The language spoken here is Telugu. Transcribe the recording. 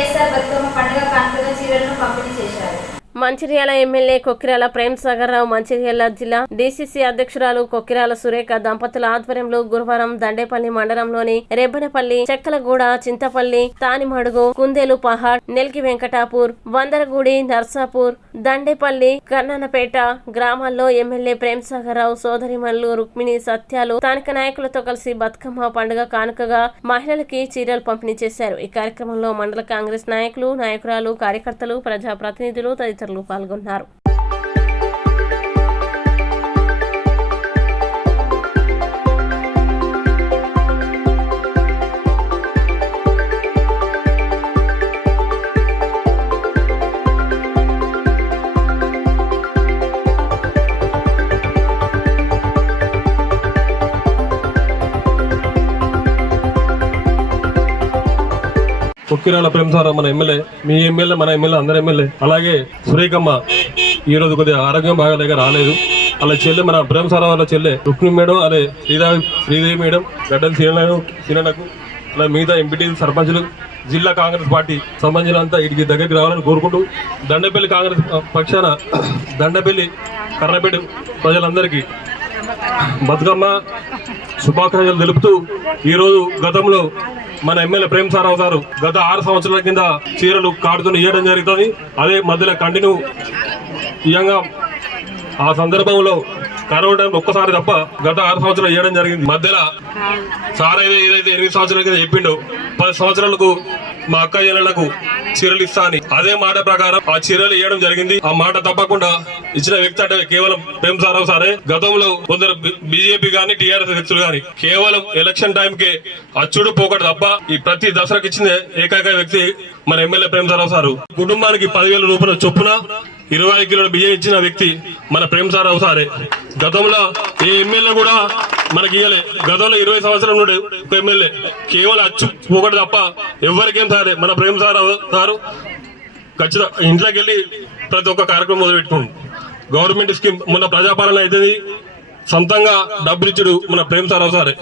వైఎస్ఆర్ బతుకమ్మ పండుగ కానుకగా చీరలను పంపిణీ చేశారు. మంచిర్యాల ఎమ్మెల్యే కొక్కిరాల ప్రేమ్ సాగర్ రావు, మంచిర్యాల జిల్లా డీసీసీ అధ్యక్షురాలు కొక్కిరాల సురేఖ దంపతుల ఆధ్వర్యంలో గురువారం దండేపల్లి మండలంలోని రెబ్బనపల్లి, చెక్కలగూడ, చింతపల్లి, తానిమడుగు, కుందేలు పహాడ్, నెల్కి వెంకటాపూర్, వందరగూడి, నర్సాపూర్, దండేపల్లి, కర్ణనపేట గ్రామాల్లో ఎమ్మెల్యే ప్రేమ్ సాగర్ రావు సోదరిమణులు రుక్మిణి, సత్యాలు స్థానిక నాయకులతో కలిసి బతుకమ్మ పండుగ కానుకగా మహిళలకి చీరలు పంపిణీ చేశారు. ఈ కార్యక్రమంలో మండల కాంగ్రెస్ నాయకులు, నాయకురాలు, కార్యకర్తలు, ప్రజాప్రతినిధులు తదితరులు పాల్గొన్నారు. కొక్కిరాల ప్రేమ్ సాగర్ మన ఎమ్మెల్యే, మీ ఎమ్మెల్యే, మన ఎమ్మెల్యే, అందరి ఎమ్మెల్యే. అలాగే సురేఖమ్మ ఈ రోజు కొద్దిగా ఆరోగ్యం బాగా దగ్గర రాలేదు. అలా చెల్లె మన ప్రేమ్ సాగర్ వాళ్ళ చెల్లె రుక్మిణి మేడం, అదే శ్రీదేవి మేడం, గడ్డల సీనకు, అలా మిగతా ఎంపీటీ, సర్పంచులు, జిల్లా కాంగ్రెస్ పార్టీ సంబంధించినంతా వీటికి దగ్గరికి రావాలని కోరుకుంటూ దండపల్లి కాంగ్రెస్ పక్షాన దండపల్లి కర్ణపేట ప్రజలందరికీ బతుకమ్మ శుభాకాంక్షలు తెలుపుతూ ఈరోజు గతంలో మన ఎమ్మెల్యే ప్రేమ్ సాగర్ రావు గారు గత 6 సంవత్సరాల కింద చీరలు కార్డుతో ఇవ్వడం జరుగుతుంది. అదే మధ్యలో కంటిన్యూ ఇయంగా ఆ సందర్భంలో కరోనా టైం ఒక్కసారి తప్ప గత 6 సంవత్సరాలు ఇవ్వడం జరిగింది. మధ్యలో సార్ ఏదైతే 8 సంవత్సరాల కింద చెప్పిండో 10 సంవత్సరాలకు మా అక్క చెల్లెళ్లకు చీరలు ఇస్తా అని, అదే మాట ప్రకారం ఆ చీరలు ఇవ్వడం జరిగింది. ఆ మాట తప్పకుండా ఇచ్చిన వ్యక్తి అంటే కేవలం ప్రేమ్ సాగర్ రావు సారే. గతంలో కొందరు బీజేపీ గాని, టీఆర్ఎస్ వ్యక్తులు గాని కేవలం ఎలక్షన్ టైం కే అచ్చుడు పోకడు తప్ప ఈ ప్రతి దసరాకి ఇచ్చిన ఏకైక వ్యక్తి మన ఎమ్మెల్యే ప్రేమ్ సాగర్ రావు సారు. కుటుంబానికి 10,000 రూపాయల చొప్పున 25 కిలోల బియ్యం ఇచ్చిన వ్యక్తి మన ప్రేమ్ సాగర్ రావు సారే. గతంలో ఏ ఎమ్మెల్యే కూడా మనకి ఇవ్వలే. గతంలో 20 సంవత్సరాల నుండి ఒక ఎమ్మెల్యే కేవలం అచ్చు పోకడు తప్ప ఎవరికేం సారే. మన ప్రేమ్ సాగర్ రావు సారు ఖచ్చితంగా ఇంట్లోకి వెళ్ళి ప్రతి ఒక్క కార్యక్రమం మొదలుపెట్టుకోండి. గవర్నమెంట్ స్కీమ్ మొన్న ప్రజాపాలన అవుతుంది, సొంతంగా డబ్బులు ఇచ్చుడు మన ప్రేమ్ సాగర్ రావు సారే.